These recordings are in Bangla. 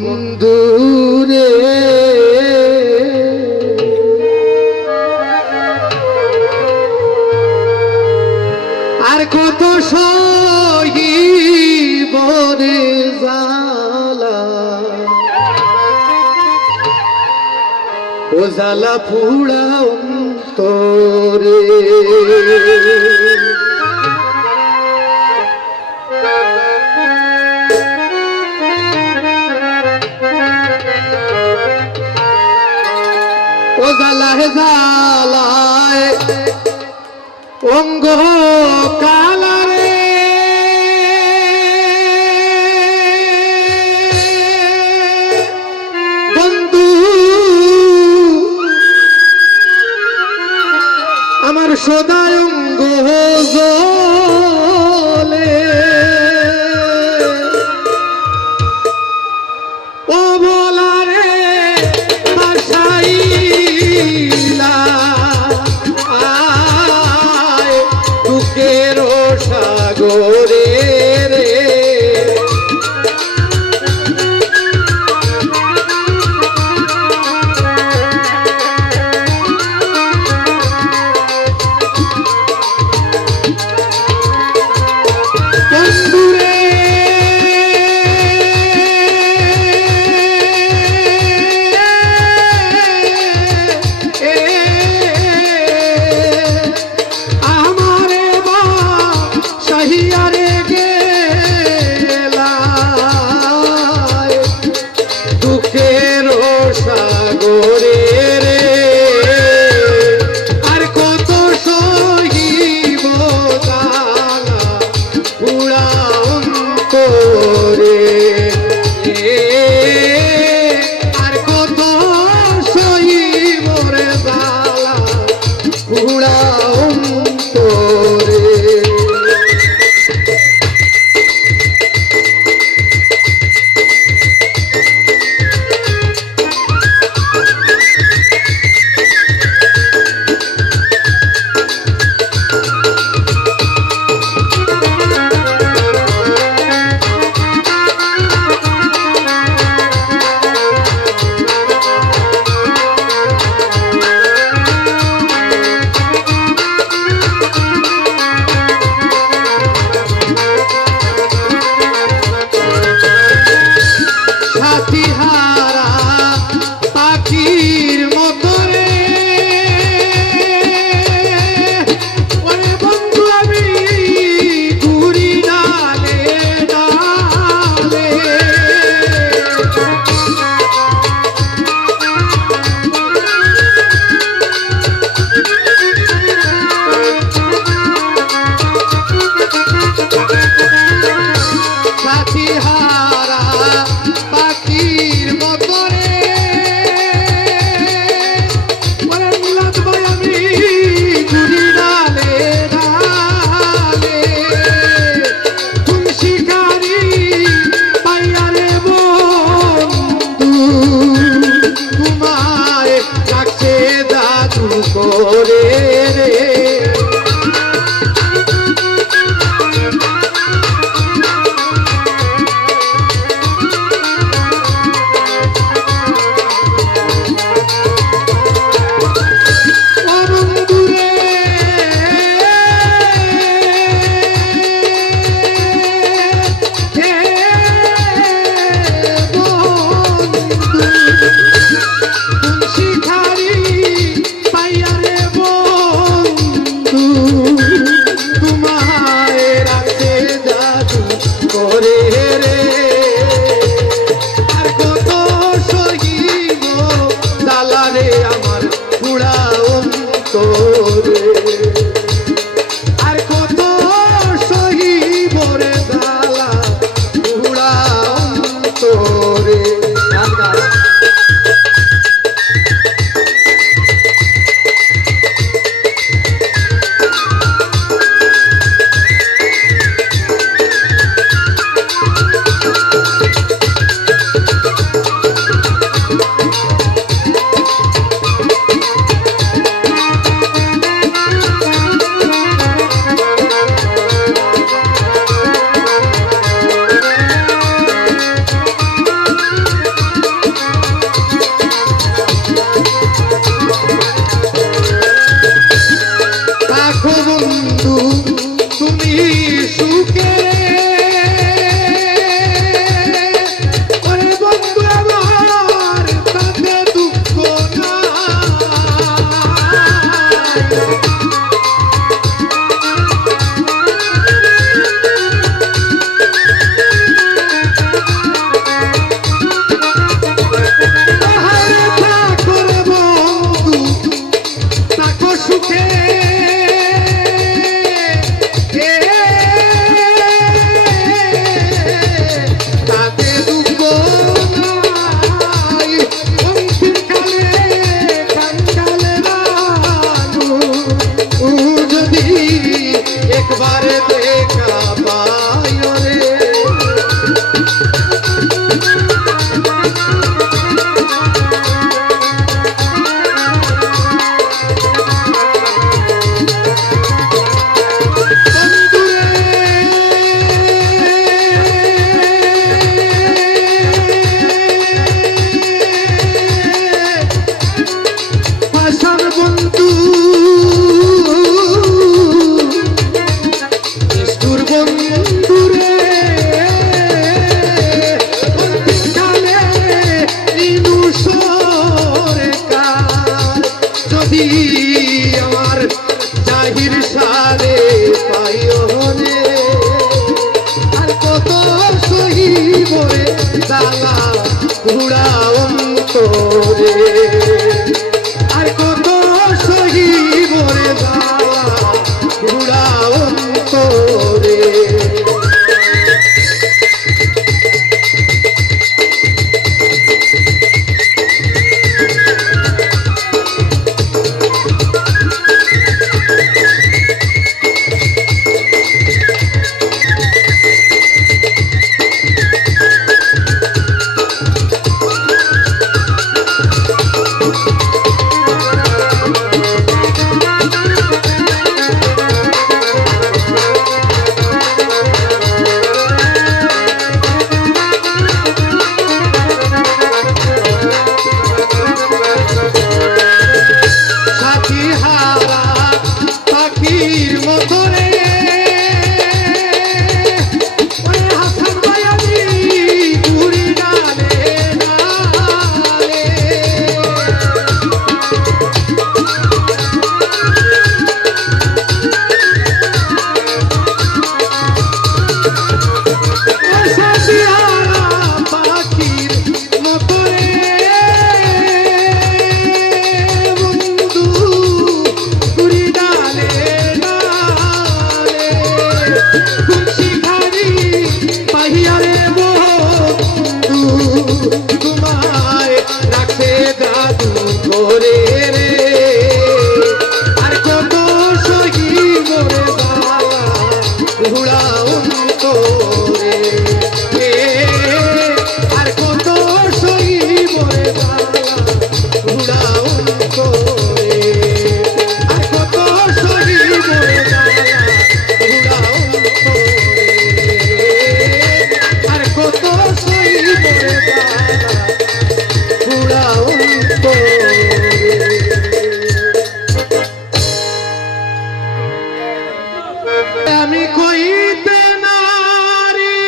বন্ধুরে আর কত সহিব রে জালা ও জালা পুরা অন্তরে ও জালায় জালায় অঙ্গ কালারে বন্ধু আমার সদায় অঙ্গ জলে ও বলারে বাসাইলা আয় দুঃখের সাগরে রে বন্ধুরে আমারে বা শাহিয়ারে গেলায় দুঃখের সাগরে রে আর কত সহিব জালা পুরা অন্তরে আর কত সহিব রে জালা পুরা অন্তরে সাথীহারা পাখির মতো রে ওরে বন্ধু আমি ঘুরি ডালে ডালে সাথীহারা পাখির মতো রে ওরে মিলাদ ভাই আমি ঘুরি ডালে ডালে তুমি শিকারি পাইয়া রে বন্ধু তোমায় রাখছে জাদু করে রে আর কত সহিব রে জালা পুরা অন্তরে পুরা অন্তরে আর কত সহিব রে জ্বালা পুরা অন্তরে আমি কইতে নারী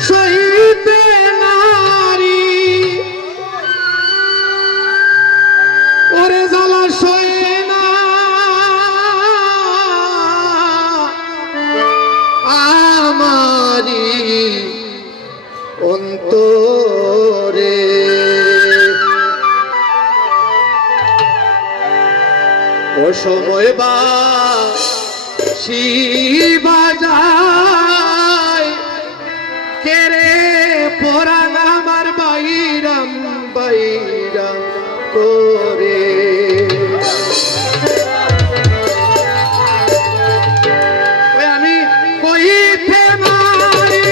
সইতে নারী ওরে জ্বালা সয়ে না আমারি অন্তরে ও সময় বা শিবাজায় কেরে পরাণ আমার বাইরাম বাইরাম করে আমি কইতে নারী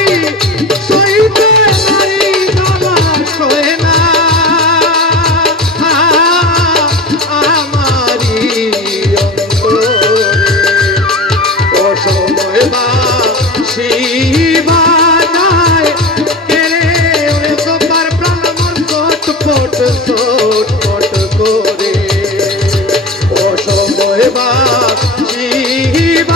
সইতে নারী জ্বালা সয়ে না শিবানায় কেরে ওরে গোপার প্রাণ মন ছটফট ছটফট করে ও সময় বা শিবানায়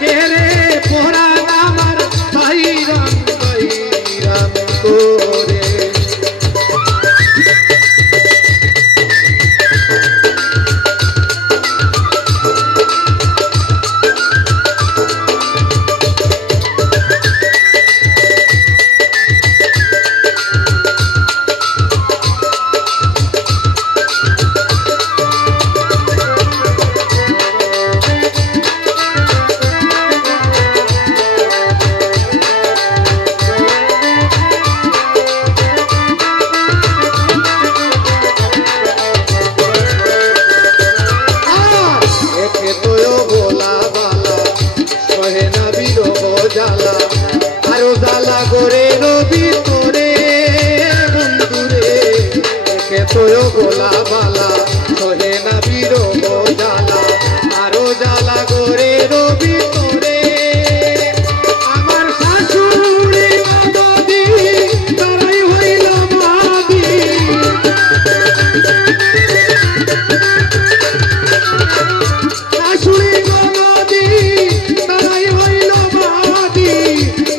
কেরে পরাণ আমার বাইরাম বাইরাম করে আরো জ্বালা করে নবী তোরে বন্ধুরে একে তোয় গোলা বালা সহে না বিরহ জ্বালা আরো জ্বালা করে নবী তোরে আমার শাশুড়ি নদী তারাই হইল মাদি শাশুড়ি নদী তারাই হইল মাদি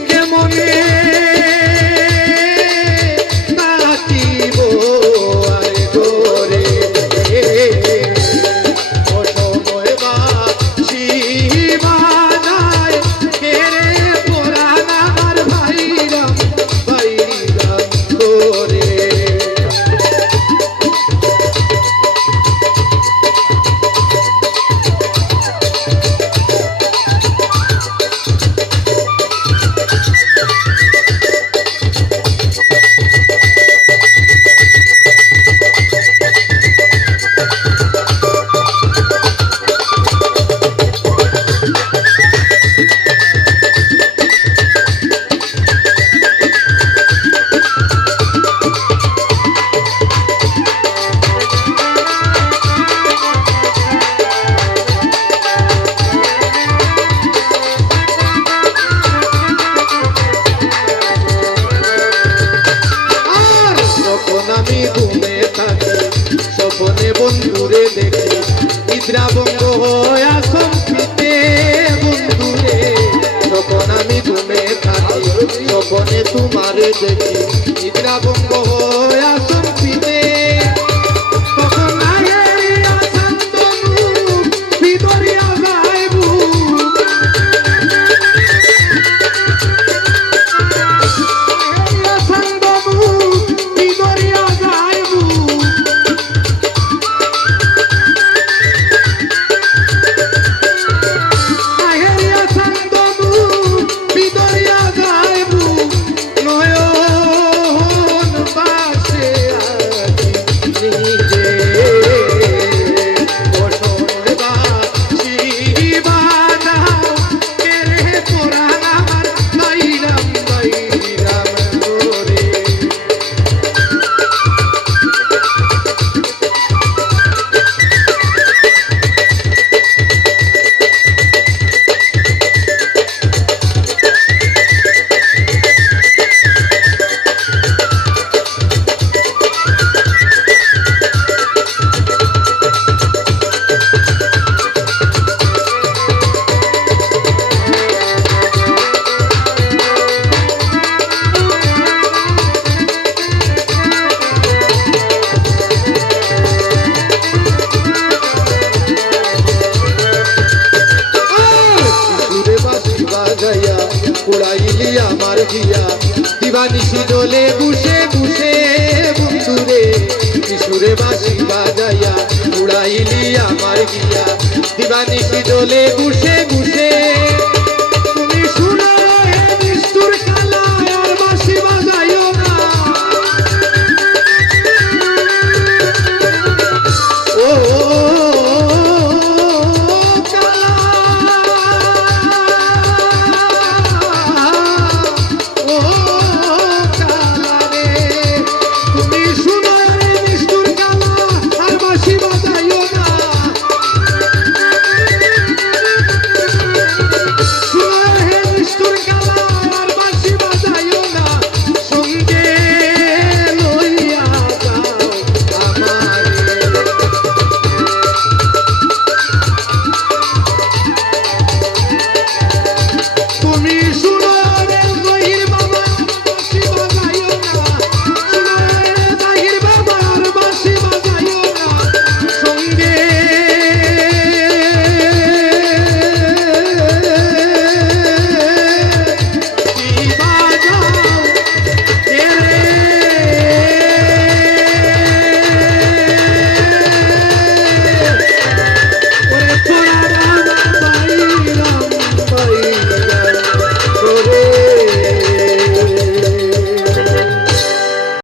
কেমনে তাকিব আরে গোরে ও স্বপনে তোমারে দেখি নিদ্রা ভঙ্গ হয়ে আসন্তিতে তখন নাগেরিয়া শান্তনু ভিতরিয়া যাইবু নাগেরিয়া শান্তনু ভিতরিয়া যাইবু নাগেরিয়া শান্তনু ভিতরিয়া যাইবু নয়ন বাসে আজি নিজে বসন বাসি বাজাও মেরে পুরাণ আমার বাইরাম বাইরাম করে উড়াইলি আমার গিয়া দিবানিশি দোলে বুসে বুসে বন্ধুরে কিশোরে বাসি বাজাইয়া উড়াইলি আমার গিয়া দিবানিশি দোলে বুসে বুসে